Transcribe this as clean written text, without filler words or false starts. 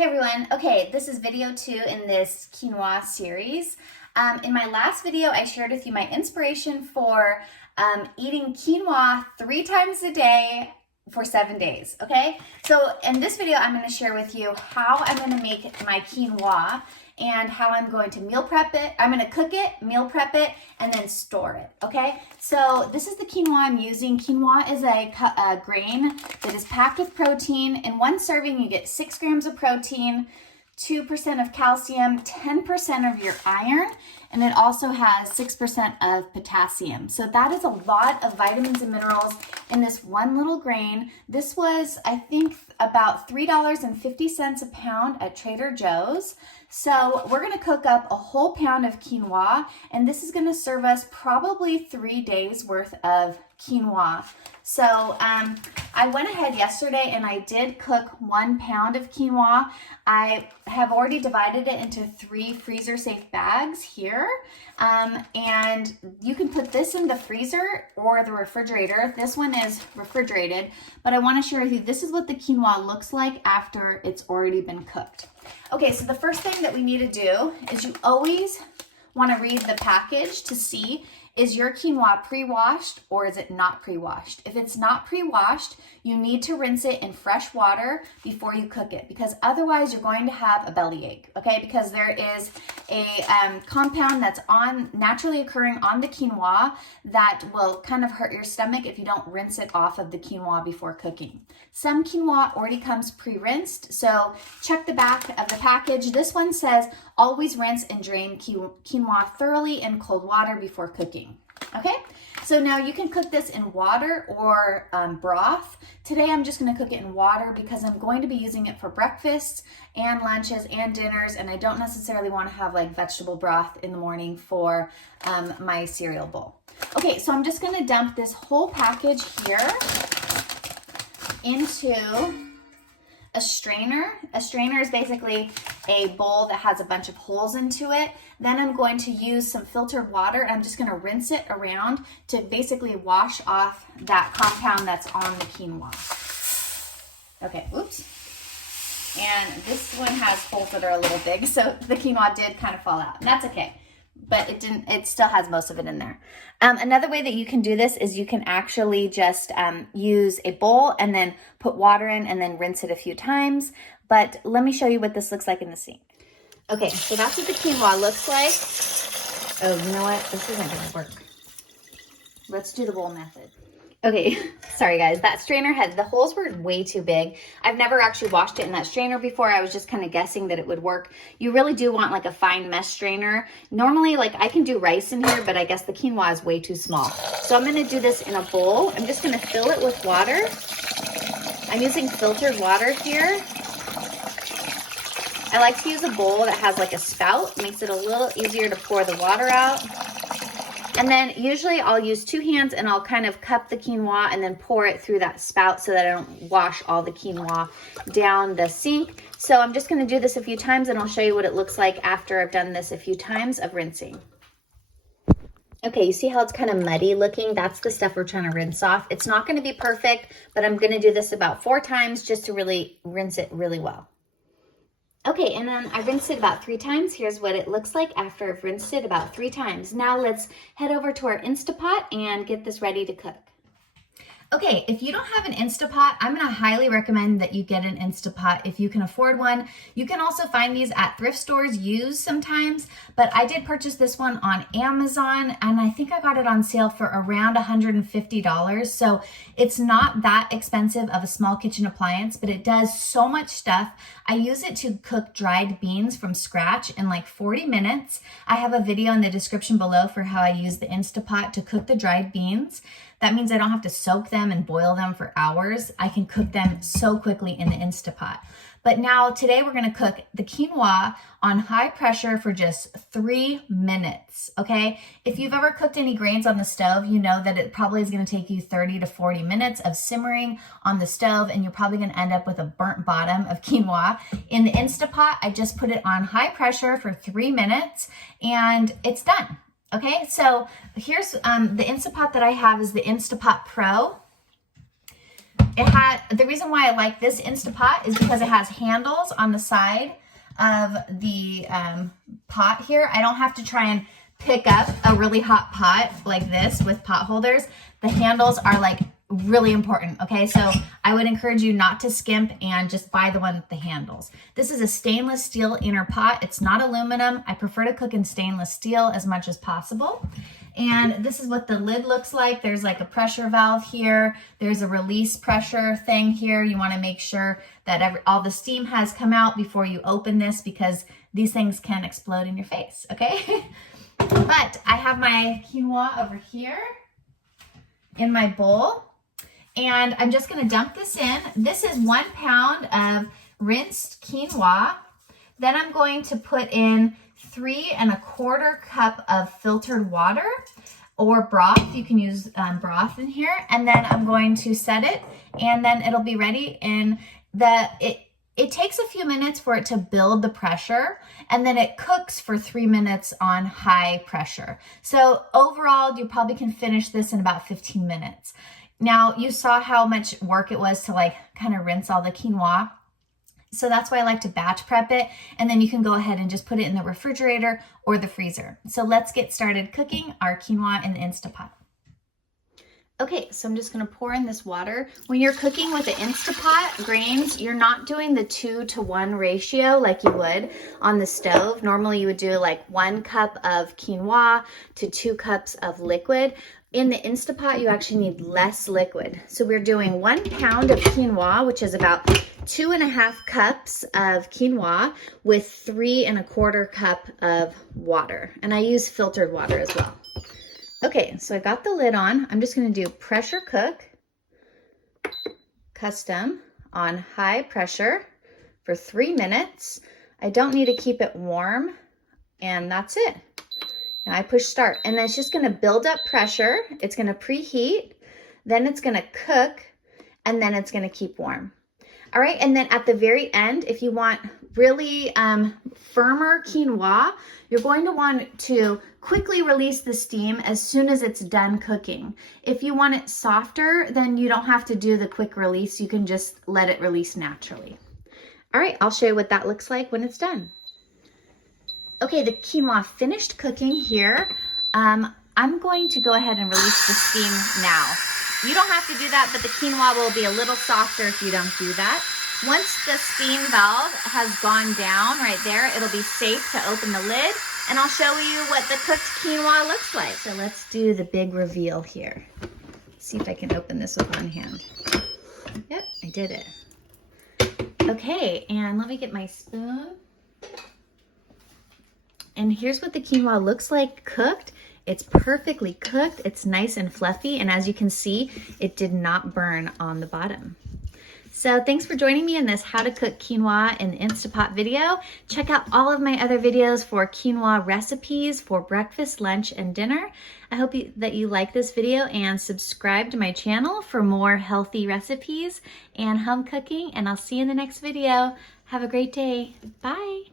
Hey everyone, okay, this is video 2 in this quinoa series. In my last video, I shared with you my inspiration for eating quinoa 3 times a day for 7 days, okay? So in this video, I'm gonna share with you how I'm gonna make my quinoa and how I'm going to meal prep it. I'm gonna cook it, meal prep it, and then store it, okay? So this is the quinoa I'm using. Quinoa is a grain that is packed with protein. In one serving, you get 6 grams of protein, 2% of calcium, 10% of your iron, and it also has 6% of potassium. So that is a lot of vitamins and minerals in this one little grain. This was, I think, about $3.50 a pound at Trader Joe's. So we're gonna cook up a whole pound of quinoa, and this is gonna serve us probably 3 days worth of quinoa. So I went ahead yesterday and I did cook 1 pound of quinoa. I have already divided it into 3 freezer safe bags here. And you can put this in the freezer or the refrigerator. This one is refrigerated, but I want to share with you, this is what the quinoa looks like after it's already been cooked. Okay, so the first thing that we need to do is you always want to read the package to see, is your quinoa pre-washed or is it not pre-washed? If it's not pre-washed, you need to rinse it in fresh water before you cook it, because otherwise you're going to have a bellyache, okay? Because there is a compound that's naturally occurring on the quinoa that will kind of hurt your stomach if you don't rinse it off of the quinoa before cooking. Some quinoa already comes pre-rinsed, so check the back of the package. This one says, always rinse and drain quinoa thoroughly in cold water before cooking. Okay, so now you can cook this in water or broth. Today I'm just going to cook it in water because I'm going to be using it for breakfasts and lunches and dinners, and I don't necessarily want to have like vegetable broth in the morning for my cereal bowl. Okay, so I'm just going to dump this whole package here into a strainer. A strainer is basically a bowl that has a bunch of holes into it. Then I'm going to use some filtered water. I'm just going to rinse it around to basically wash off that compound that's on the quinoa. Okay, oops. And this one has holes that are a little big, so the quinoa did kind of fall out. And that's okay, but it still has most of it in there. Another way that you can do this is you can actually just use a bowl and then put water in and then rinse it a few times. But let me show you what this looks like in the sink. Okay, so that's what the quinoa looks like. Oh, you know what? This isn't gonna work. Let's do the bowl method. Okay, sorry guys, that strainer the holes were way too big. I've never actually washed it in that strainer before. I was just kind of guessing that it would work. You really do want like a fine mesh strainer. Normally, like I can do rice in here, but I guess the quinoa is way too small. So I'm gonna do this in a bowl. I'm just gonna fill it with water. I'm using filtered water here. I like to use a bowl that has like a spout. It makes it a little easier to pour the water out. And then usually I'll use 2 hands and I'll kind of cup the quinoa and then pour it through that spout so that I don't wash all the quinoa down the sink. So I'm just going to do this a few times and I'll show you what it looks like after I've done this a few times of rinsing. Okay, you see how it's kind of muddy looking? That's the stuff we're trying to rinse off. It's not going to be perfect, but I'm going to do this about 4 times just to really rinse it really well. Okay, and then I rinsed it about 3 times. Here's what it looks like after I've rinsed it about 3 times. Now let's head over to our Insta Pot and get this ready to cook. Okay, if you don't have an Insta Pot, I'm gonna highly recommend that you get an Insta Pot if you can afford one. You can also find these at thrift stores used sometimes, but I did purchase this one on Amazon and I think I got it on sale for around $150. So it's not that expensive of a small kitchen appliance, but it does so much stuff. I use it to cook dried beans from scratch in like 40 minutes. I have a video in the description below for how I use the Insta Pot to cook the dried beans. That means I don't have to soak them and boil them for hours. I can cook them so quickly in the Insta Pot. But now today we're gonna cook the quinoa on high pressure for just 3 minutes, okay? If you've ever cooked any grains on the stove, you know that it probably is gonna take you 30 to 40 minutes of simmering on the stove, and you're probably gonna end up with a burnt bottom of quinoa. In the Insta Pot, I just put it on high pressure for 3 minutes and it's done. Okay, so here's the Insta Pot that I have is the Insta Pot Pro. the reason why I like this Insta Pot is because it has handles on the side of the pot here. I don't have to try and pick up a really hot pot like this with pot holders. The handles are like really important, okay? So I would encourage you not to skimp and just buy the one with the handles. This is a stainless steel inner pot. It's not aluminum. I prefer to cook in stainless steel as much as possible. And this is what the lid looks like. There's like a pressure valve here. There's a release pressure thing here. You want to make sure that all the steam has come out before you open this, because these things can explode in your face, okay? But I have my quinoa over here in my bowl, and I'm just going to dump this in. This is 1 pound of rinsed quinoa. Then I'm going to put in 3 1/4 cup of filtered water or broth. You can use broth in here. And then I'm going to set it, and then it'll be ready. And it takes a few minutes for it to build the pressure, and then it cooks for 3 minutes on high pressure. So overall, you probably can finish this in about 15 minutes. Now, you saw how much work it was to like kind of rinse all the quinoa. So that's why I like to batch prep it, and then you can go ahead and just put it in the refrigerator or the freezer. So let's get started cooking our quinoa in the Insta Pot. Okay, so I'm just gonna pour in this water. When you're cooking with the Insta Pot grains, you're not doing the 2-to-1 ratio like you would on the stove. Normally you would do like 1 cup of quinoa to 2 cups of liquid. In the Insta Pot, you actually need less liquid. So we're doing 1 pound of quinoa, which is about 2 1/2 cups of quinoa with 3 1/4 cup of water. And I use filtered water as well. Okay, so I got the lid on. I'm just gonna do pressure cook, custom on high pressure for 3 minutes. I don't need to keep it warm, and that's it. Now I push start, and then it's just gonna build up pressure. It's gonna preheat, then it's gonna cook, and then it's gonna keep warm. All right, and then at the very end, if you want really firmer quinoa, you're going to want to quickly release the steam as soon as it's done cooking. If you want it softer, then you don't have to do the quick release. You can just let it release naturally. All right, I'll show you what that looks like when it's done. Okay, the quinoa finished cooking here. I'm going to go ahead and release the steam now. You don't have to do that, but the quinoa will be a little softer if you don't do that. Once the steam valve has gone down right there, it'll be safe to open the lid, and I'll show you what the cooked quinoa looks like. So let's do the big reveal here. See if I can open this with one hand. Yep, I did it. Okay, and let me get my spoon. And here's what the quinoa looks like cooked. It's perfectly cooked. It's nice and fluffy. And as you can see, it did not burn on the bottom. So thanks for joining me in this how to cook quinoa in the Insta Pot video. Check out all of my other videos for quinoa recipes for breakfast, lunch, and dinner. I hope that you like this video and subscribe to my channel for more healthy recipes and home cooking. And I'll see you in the next video. Have a great day. Bye.